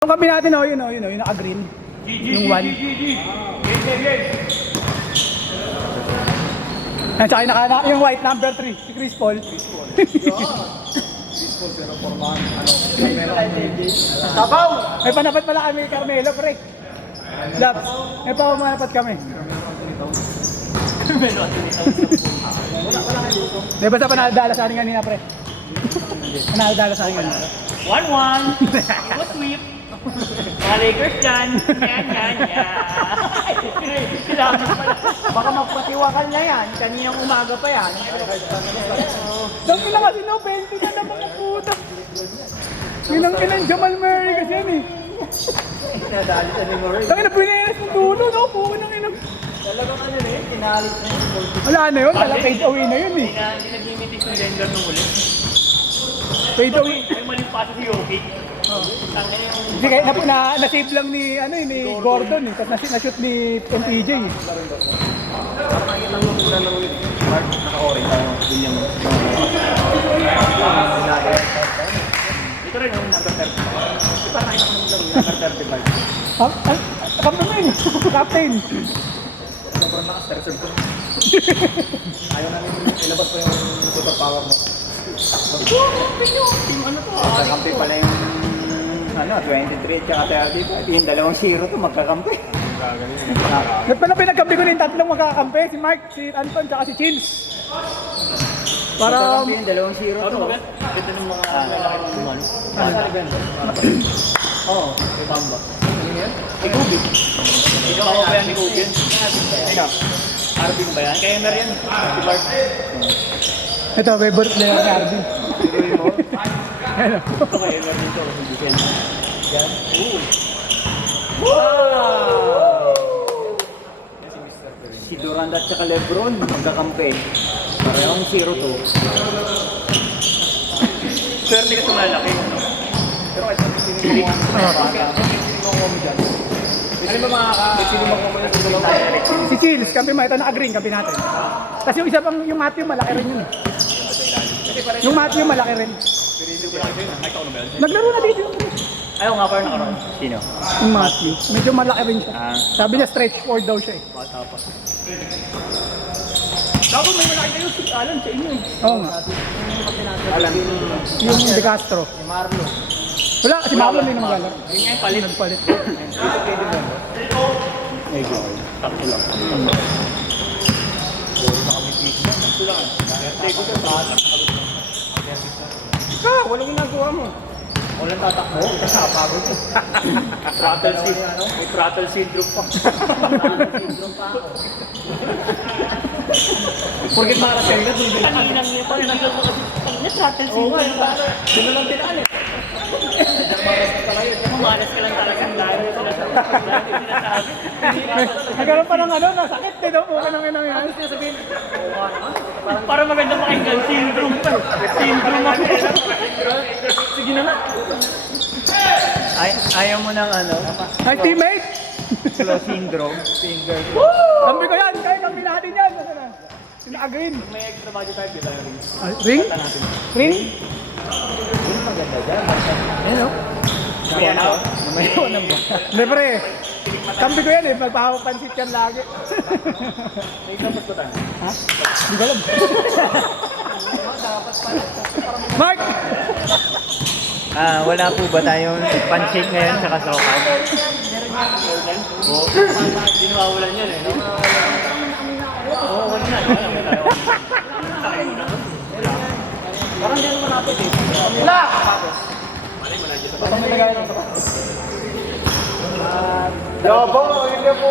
Yung kami natin, oh, yun, yung naka-green. Yung one. Yan, tsaka yung white, number 3, si Chris Paul. Sabaw! May panapat pala kami, Carmelo, pre. Labs, may pamanapat kami. Di ba sa panadala sa akin kanina, pre? Panadala sa akin kanina. 1-1. Go sweep. Mga Lakers dyan. Yan. Baka magpatiwakal na yan. Kaninang umaga pa yan. Dami na kasi no, 20 na naman ang puta. Inang Jamal Murray kasi yan eh. Nadali sa memory. Dami na pinilis ng dulo, no? Puko ng inang. Talagang ano na yun, tinalit na yun. Wala na yun, tala fade away na yun eh. Hindi nag-imitis ng gender nung ulit. Fade away. Ay mali pa si Yoki. Hindi kaya na-save lang ni, ni Gordon eh. Tapos na-shoot ni MPJ eh. Ito rin yung number 30. Ito pa nakita ko ng number 35. Kapten mo yun eh. Captain. Sobrang naka-stressor ko. Ayaw namin ilabas pa yung super power mo. Ano to? Magkakampi pala yung 23 tsaka 35. Yung 2-0 to magkakampi. At pala pinagkampi ko na yung tatlong magkakampi. Si Mark, si Anton, tsaka si Chills. Para... Magkakampi yung 2-0 to. Ito ng mga... Oo, kay Bamba. Kay Kubik. Ikaw ako ba yan ni Kubik? Ikaw? Arvin ba yan? Kaya na rin. Si Bart. Ito, favorite player ni Arvin. Siruin mo? Ano? Ito kay Emerson to. Yan. Wow! Si Durant at saka Lebron magkakampi. Parehong 0-2. Swerte ka tumalaki. Pero kahit hindi mo kami dyan. Ano ba Si Chills, kampi mo. Ito naka-green, kampi natin. Tapos yung isa pang, yung Matthew, malaki rin yun eh. Yung Matthew, malaki rin. Naglaro na dito yung Chris. Ayaw nga parang nakaroon. Sino? Yung Matthew. Medyo malaki rin siya. Sabi niya stretch forward daw siya eh. Bata pa. Dapat may malaki kayo si Alan sa inyo eh. Oo nga. Alan. Yung De Castro. Si Marlo. Wala, si Marlon din naman galang. Yun nga yung palit. Nagpalit. Medyo. Takto lang. Walang ginagawa mo. Walang tatakbo. Pagod ko. Throttle syndrome. May throttle syndrome pa. Syndrome pa ako. Porket marasay na, tulad na. Kaninang niya pa. Na-throttle syndrome pa. Sino lang tinaan eh. Malas ka lang talaga. Dahil yung sinasabi. Nagkaroon pa ng nasakit eh. Puka ng inang yan. Para maganda makinggan. Syndrome pa. Syndrome ako. Sige na nga. Ayaw mo ng Ay, teammate! slow syndrome. Finger. Kampi ko yan! Kaya kampi natin yan! Sina-green. May extra budget tayo, di ba? Ring? Ring? Yung maganda dyan. Ayun o. May ano? May ng buwan. Hindi pre. Kampi ko yan eh. Magpapansit yan lagi. May dapat ko tayo. Ha? Hindi ko alam. Mark! Wala po ba tayong pancake ngayon sa kasoka? Oo. Hindi nawawalan yan eh. Oo, wala na. Parang hindi naman napit eh. Wala! Parang nilagay lang sa patos. Yabang! Hindi po!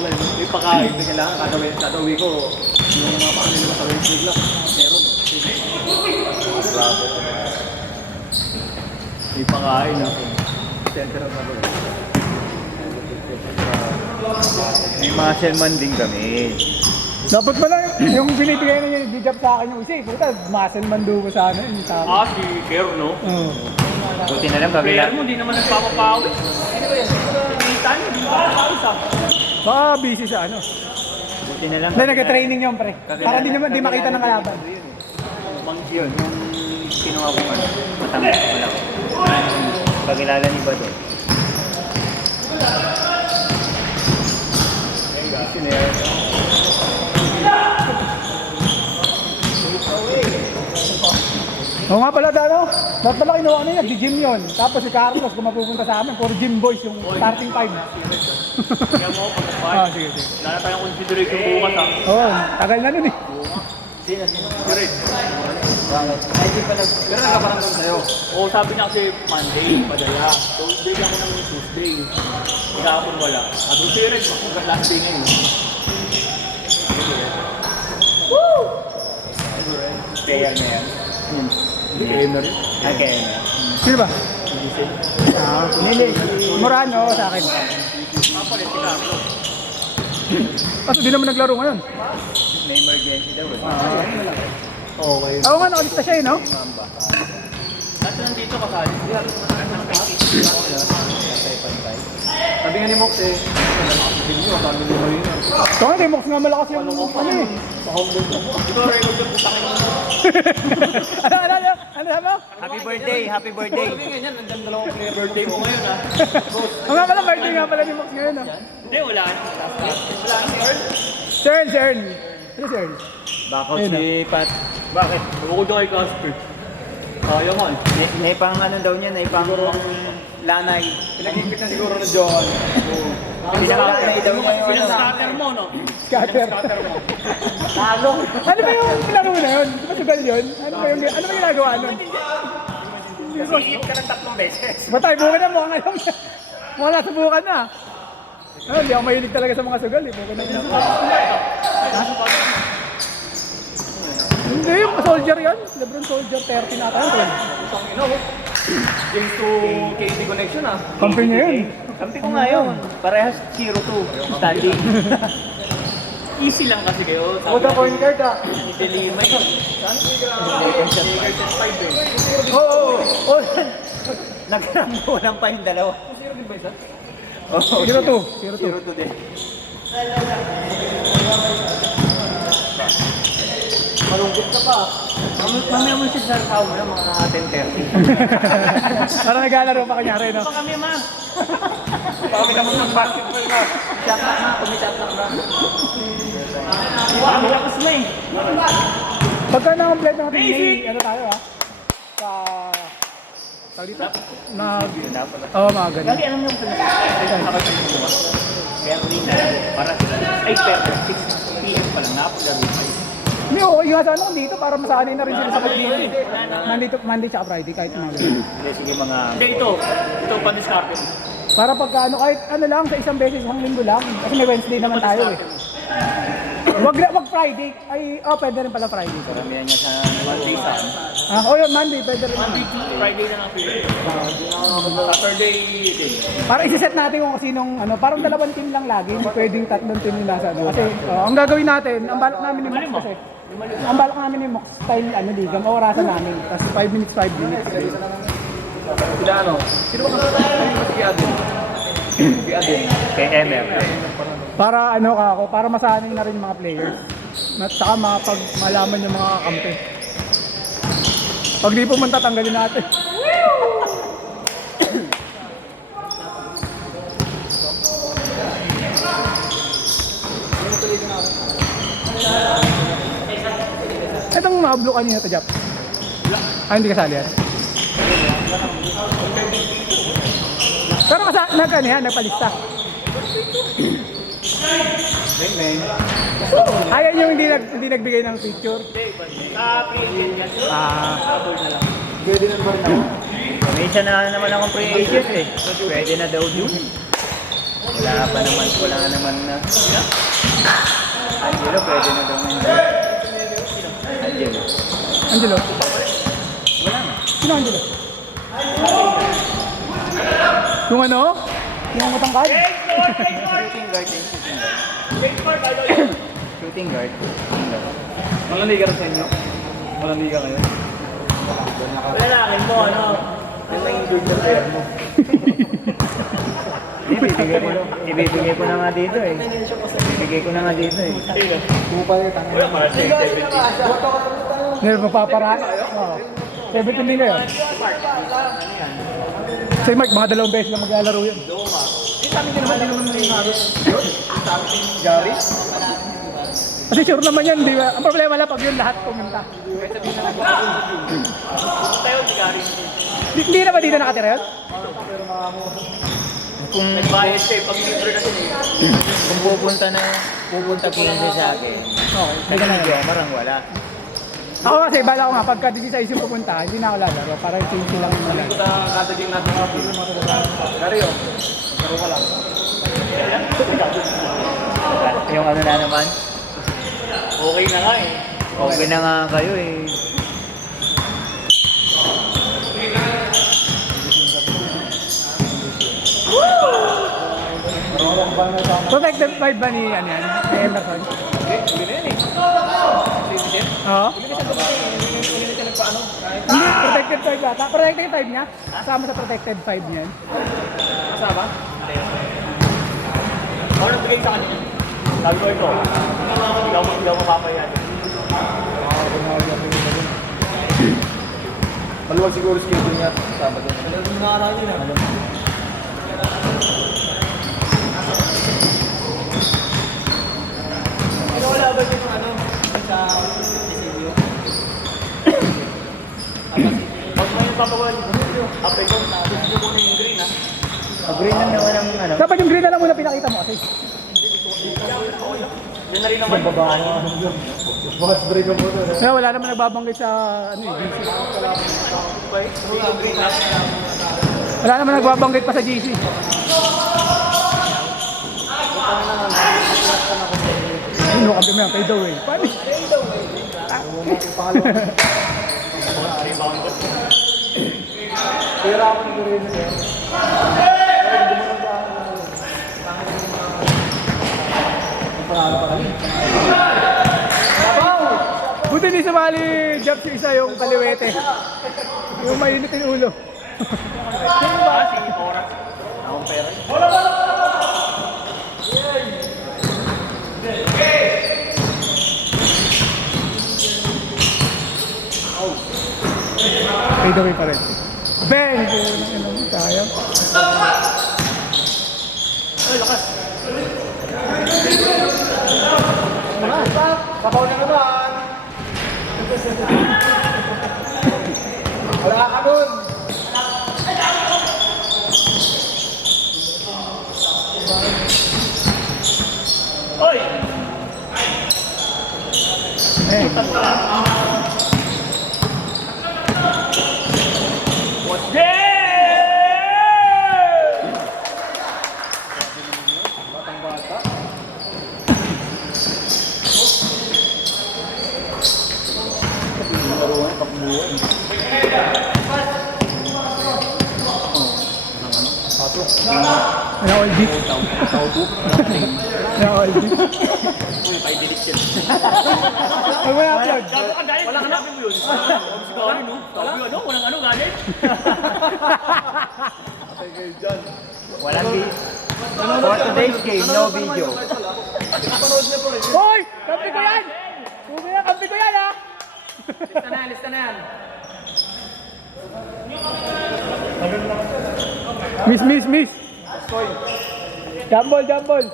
May pakain na kailangan. Kada uwi ko, yung mga pakain nila sa Wednesday lang. Meron. May pakain na. Center of Mabel. May muscle man din kami. Dapat pala yung binibigay na niya, di-job sa akin yung isa eh. Puta, muscle man dugo sana yung tama. Si Kero, no? Oo. Buti na lang kami lang. Mo, di naman nagpapapawi. Ano ba yan? Pinitan, di ba? Baka busy sa Buti na lang. Hindi, nag-training yun pre. Para di makita ng kalaban. Yun, yung kinuha ko ano, matamis, malaki. Pagkilala ni Bado. Oo nga pala, Dano. Dapat pala kinuha niya, nag-gym yun. Tapos si Carlos, kung mapupunta sa amin, puro gym boys yung starting time. Kaya mo, pagkakas. Sige. Wala na tayong consideration bukas ha. Oo, tagal na nun eh. Correct. Pero nagkaparamdam sa'yo. Oo, sabi niya kasi Monday, padala. Tuesday ako ng Tuesday. Ikapon wala. At Tuesday rin, last day ngayon. Woo! Kaya na yan. Kaya na rin. Ay, kaya na. Sino ba? Nili. Morano sa akin. Kapalit si Carlos. Kaso di naman naglaro ngayon. May emergency daw. Okay. Oo nga, nakalista siya eh, no? Lahat nandito kasali. Sabi nga ni Mox eh, sabi ni Marina. Ito nga, kay Mox nga malakas yung ano eh. Ito record yung putangin mo. Ano? Happy birthday, happy birthday. Sabi nga yan, nandyan dalawang player birthday mo ngayon ha. Oo nga pala, birthday nga pala ni Mox ngayon, no? Hindi, wala na. Wala na si Earl. Si Earl. Ano si Earl? Bako Ayun, si Pat. Bakit? Bukod na kay Casper. Kaya man. May pang ano daw niya, may pang lanay. Pinag-ipit na siguro ng Johan. Pinakalanay daw niya yung ano. Pinag-scatter mo, no? Scatter. mo. Talo. Ano ba yung pinaro na yun? Di ba sugal yun? Ano ba ginagawa nun? Nasiit ka ng 3 beses. Batay, buka na mo ngayon. Mukha nasubukan na. Ano, hindi ako mahilig talaga sa mga sugal eh. Buka na Hindi, yung soldier yan. Lebron Soldier 30 na tayo. Games to KD connection ah. Kampi niya yun. Kampi ko nga yun. Parehas 0-2 standing. Easy lang kasi kayo. Puta point guard ah. Ipili mo yun. Oo. Nagkarambulan pa yung dalawa. Oo. 0-2. 0-2 din. Malungkot ka pa. Mamaya mo siya sa sauna, mga 10:30. Parang naglalaro pa kanyari, no? Ito kami ma. Kami naman ng basketball na. Shot na, kumishot na ba? Ang lakas mo eh. Pagka na-complete natin may, ano tayo ha? Sa... Tawag dito? Oo, mga ganun. Lagi alam niyo kung pinag-scatter. Kaya para ay pero 6 PM pa lang napagdaro kayo. Hindi, oo, yung asawa ko dito para masanay na rin sila sa pag-game. Monday tsaka Friday, kahit mga ganun. Hindi, sige mga... Hindi ito pa-discarte. Para pagka ano, kahit ano lang, sa isang beses, isang linggo lang. Kasi may Wednesday naman tayo eh. Wag Friday. Ay, pwede rin pala Friday. Karamihan niya sa Monday sa Yun, Monday, pwede rin. Monday, Friday na lang pili. Saturday din. Para isiset natin kung sinong, ano, parang dalawang team lang lagi. Hindi pwedeng tatlong team yung nasa, ano. Kasi, ang gagawin natin, ang balak namin ni Mox kasi, ang balak namin ni Mox, style, ano, ligang, orasan namin. Kasi 5 minutes. Sila ano? Sino ba si Adin? Si Adin. kay Emer. Para ano ka ako, para masanay na rin mga players. At saka malaman yung mga kampe. Pag di pumunta, tanggalin natin. Itong ma-block kanina to, Jap. Hindi kasali yan. Pero nagpalista. Ayan yung hindi nagbigay ng picture. Pwede naman na. Minsan na naman akong free agent eh. Pwede na daw yun. Wala naman na. Angelo, pwede na daw na. Angelo. Wala na. Sino Angelo? Yung ano? Yung matangkad? Shooting guard. Malamiga rin sa inyo. Malamiga ngayon. Wala na akin mo, ano? Ano yung good na player mo? Ibibigay ko na nga dito eh. Ibibigay ko na nga dito eh. Wala para sa 70. Ngayon, mapaparaan. Oo. 17 din kayo. Si Mark, mga 2 beses lang maglalaro yun. Gary? Kasi sure naman yan, di ba? Ang problema lang pag yun lahat pumunta. Hindi na ba dito nakatira yun? Kung Nagbayad siya eh, pag libre kasi eh. kung pupunta 15 sa akin, Oo, sa video, marang wala. ako kasi bala ko nga, pagka 16 yung pupunta, hindi na ako lalaro. Para yung 20 lang yung lalaro. Kataging natin mga pilo mga kapatid. Gary oh, laro ka lang. Yung ano na naman, Okay na nga eh. okay na nga kayo eh. Protected 5 ba ni, ano yan? Ni Emerson? Huli na yan eh. Oo. Hindi, protected 5 yata. Protected 5 niya? Kasama sa protected 5 niyan. Kasama? Ako nagbigay sa kanya. Sabi ko ito, hindi ako mapapayan. Maluwag siguro schedule niya Sabado. Nakarawi na. Pero wala ba yung ano, sa Cecilio? Pag may papawal, apay ko, gusto ko na yung green ha. Agree na naman ang ano. Dapat yung green na lang muna pinakita mo kasi. Yan na rin naman. Mas break mo to. Kaya wala naman nagbabanggit sa ano eh, GC. Yung green ha. Wala naman nagbabanggit pa sa GC. Ano kami mo yan? Pay the way. Paano? Pero ako nito rin na Buti ni sumali job si isa yung kaliwete. Yung mainit yung ulo. Akong pera. Pay the way pa rin. Bang! Sayang. Kapaw na naman. Wala ka nun. Oy! Eh. Yeah! Ano all beef? Ano all beef? May bilis yan. Huwag mo na-upload. Walang hanapin mo yun. Si Gary no? Sabi ano, walang ano, galit. Walang video. For today's game, no video. Hoy! Kampi ko yan! Subi na, kampi ko yan ha! Lista na yan. Miss! Jambol!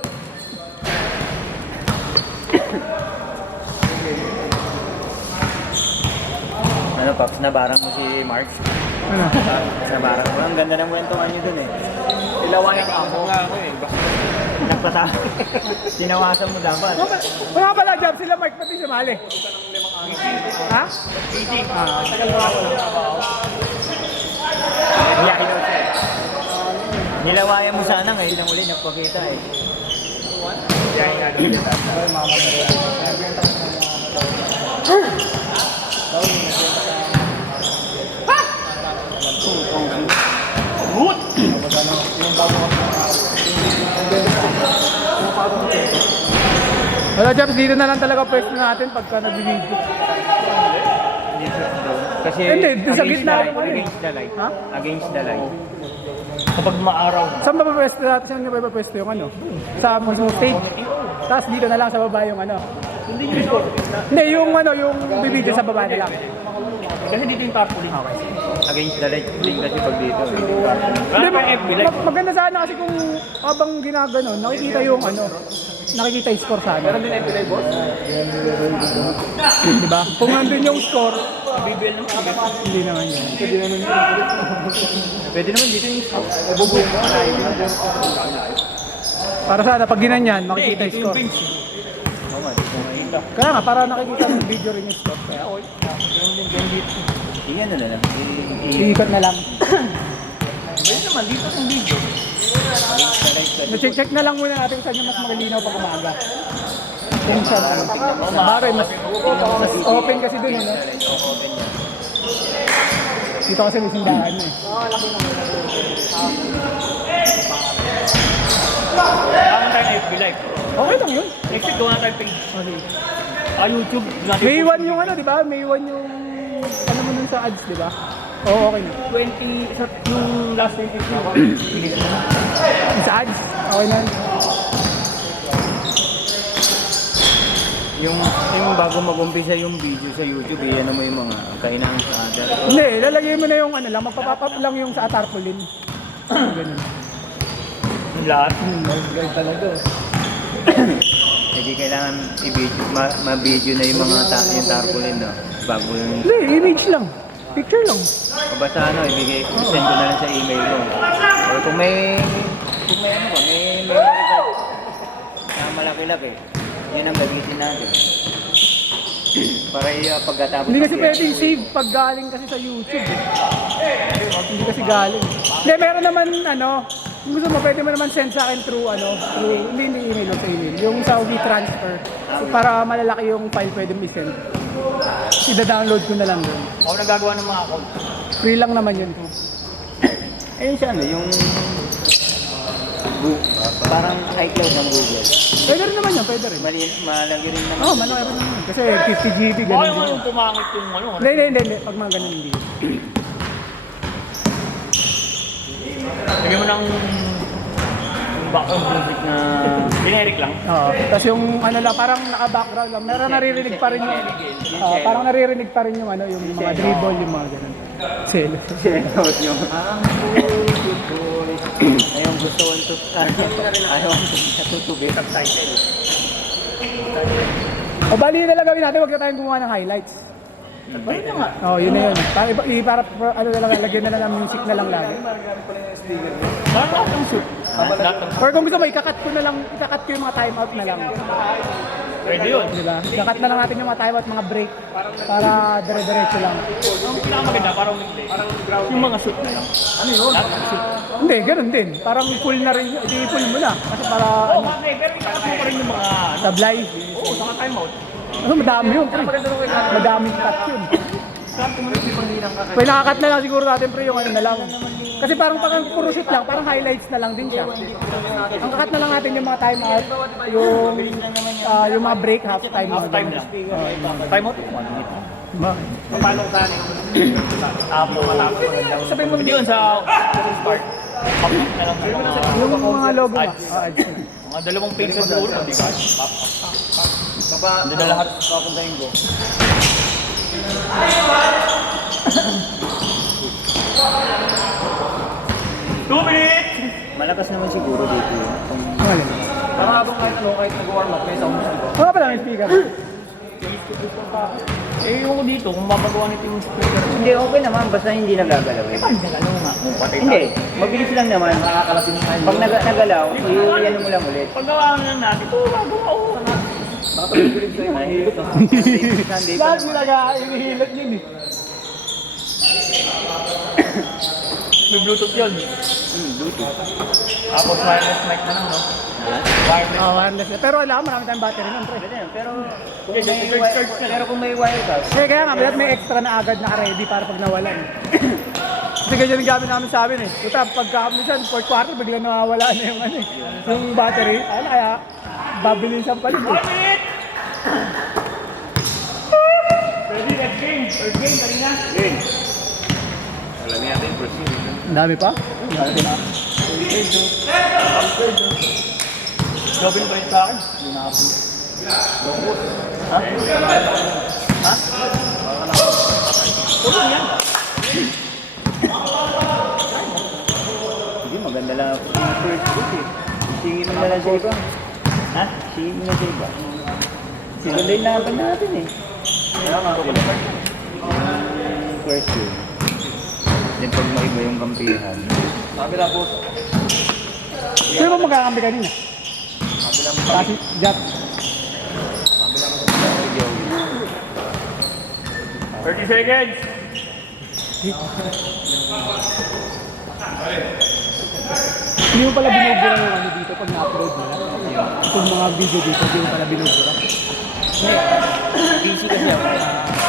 Ano, Paps, nabarang mo si Mark? Ano? Nabarang mo. Ang ganda ng kwentuhan niyo dun eh. Ilawan yung amo. Nagpasa. Sinawasan mo dapat. Mga pala job sila Mark pati sumali. Ha? Biyahe daw siya. Nilawayan mo sana ngayon lang uli nagpakita eh. Biyahe nga daw siya. Wala jobs, dito na lang talaga pwesto natin pagka nag-video. Kasi Hindi, sa against gitna the lang light, ano eh. against the light. Ha? Against the light. Kapag maaraw. Saan ba pwesto natin? Saan ba pwesto yung ano? Sa mismong stage. Tapos dito na lang sa baba yung ano. Hindi yung ano, yung bibidyo sa baba na lang. Kasi dito yung tarpaulin. Against the light din kasi pag dito. Hindi, maganda sana kasi kung habang ginaganon, nakikita yung nakikita yung score sana. Meron din FB Live, boss? Diba? Kung nandun yung score, BBL naman kami. hindi naman yun. Pwede naman dito yung score. Bubuhin mo. Para sana, pag ginanyan, makikita yung score. Oo nga, dito makikita. Kaya nga, para nakikita ng video rin yung score. Kaya, Iyan na lang. iikot na lang. Pwede naman, dito yung video. Check na lang muna natin saan yung mas magalinaw pag umaga. Kung saan, Bakit, mas open kasi dun, ano? Dito kasi may sindahan eh. Kailangan tayo ng FB Live. Okay lang yun. Next week, gawa na tayo page. YouTube. May 1 yung di ba? May 1 yung, mo nun sa ads, di ba? Oo, okay na. 20, yung last 20 Sa ads, okay na. Yung bago mag-umpisa yung video sa YouTube, iyan mo yung mga kainang sa other. Hindi, lalagay mo na yung lang, magpapapap lang yung sa tarpaulin. Ganun. Yung lahat. Guys talaga. Hindi kailangan i-video, ma-video na yung mga yung tarpaulin, no? Bago yung... Hindi, image lang. Picture lang. O basta send ko na lang sa email mo. Or kung may record na malaki-laki, yun ang gamitin natin. Para pagkatapos... Hindi kasi pwedeng save pag galing kasi sa YouTube. Hindi kasi galing. Hindi, meron naman kung gusto mo, pwede mo naman send sa akin through hindi email lang sa email. Yung sa WeTransfer. So, para malalaki yung file pwede mo i-send. Ida-download ko na lang doon. Ako nagagawa ng mga account. Free lang naman yun. Ayun siya, yung... parang iCloud ng Google. Pwede rin naman yan, pwede rin. Malagi rin naman. Oo, malaki rin naman. Kasi 50 GB, Okay ganun mo din. yung pumangit yung Hindi. Pag mga ganun hindi. Lagyan mo ng background music na generic lang. Oo. Tapos yung lang, parang naka-background lang. Meron naririnig pa rin yung... parang naririnig pa rin yung yung mga dribble, yung mga ganun. Selo. Shoutout yung... Ayun, gusto ko ito. Ayaw ko natutubig. Subtitle. O bali na lang gawin natin, huwag na tayong gumawa ng highlights. Balik na nga. Oo, yun na yun. Para lagyan na lang ng music na lang lagi. Parang lahat ng shoot. Lahat ng Or kung gusto mo, ikakat ko yung mga timeout na lang. Pwede yun. Diba? Ikakat na lang natin yung mga timeout, mga break. Para dire-diretso lang. Ang pinakamaganda, parang yung mga shoot na lang. Ano yun? Lahat ng shoot. Hindi, ganun din. Parang full na rin. I-full mo na. Kasi para, Oo, kasi pero ikakat mo pa rin yung mga... sablay. Oo, saka timeout. Madami yun, pre. Madaming cut yun. Pwede nakakat na lang siguro natin, pre, yung na lang. Kasi parang puro shoot lang, parang highlights na lang din siya. Ang kakat na lang natin yung mga timeout, yung mga break, half time. Half time lang. Timeout, 1 minute. Paano ka na yung sabi mo hindi yun sa start. Pop-up na lang ng mga... Yung mga logo ba? Ads. Ads na. Mga 2 pesos siguro, hindi ka. Pop-up. Hindi na lahat papuntahin ko. Malakas naman siguro dito yun. Wala. Parang habang kahit nag-warm up, may sound dito. Mga pala may speaker. Eh, yung dito, kung mapagawa nito yung speaker, Hindi, okay naman. Basta hindi nagagalaw eh. ano nga, kung patay Hindi, mabilis lang naman. Pag nagalaw, iyan mo lang ulit. Paggawa lang natin, ito, magawa ko. Baka pag-ibig sa'yo, mahirap na. Sunday pa Lahat naman. nila hinihilat yun eh. May Bluetooth yun. Bluetooth. Tapos wireless mic na lang, no? Wireless. Wireless na. Pero alam, marami tayong battery nun, pre. Pwede yan, pero Okay, charge na. pero kung may wire ka, Kaya nga, dapat may extra na agad naka-ready para pag nawalan. Kasi ganyan yung gamit namin sa amin eh. Puta, pagka-minsan, 4 quarter, bigla nawawala na yung yung battery. Kaya, babilisan pa rin eh. 1 minute! Ready, let's game. First game, kanina. game. Alam niya natin, proceed. Ang dami pa? Robin ba yung sa akin? Hindi na ako. Ha? Ha? Tulong yan. Hindi, maganda lang ako sa first book eh. Singin mo na lang sa iba. Ha? Singin mo na sa iba. Siganda yung laban natin eh. Kaya nga, First yun. Then pag maiba yung kampihan. sabi na po. Sino ba magkakampi kanina? Sabi lang mo. Kasi, Jat. Sabi lang mo sa video. 30 seconds. Hindi mo pala binubura yung ano dito pag na-upload mo lang. Itong mga video dito, hindi mo pala binubura. Busy kasi ako.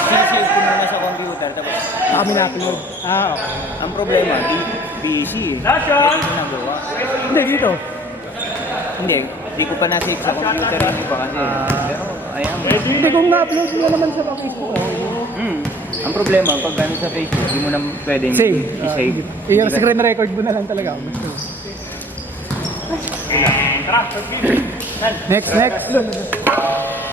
Sinasave ko muna sa computer. Tapos Kami na-upload. Ah, okay. ang problema, busy eh. Nation! Hindi ko nagawa. Hindi, dito. Hindi, hindi ko pa na-save sa computer yung iba kasi. Pero ayan mo. Hindi, kung na-upload mo naman sa Facebook, Ang problema, pag ano sa Facebook, hindi mo na pwedeng save. i-save. Yung screen record mo na lang talaga. Tara, Next.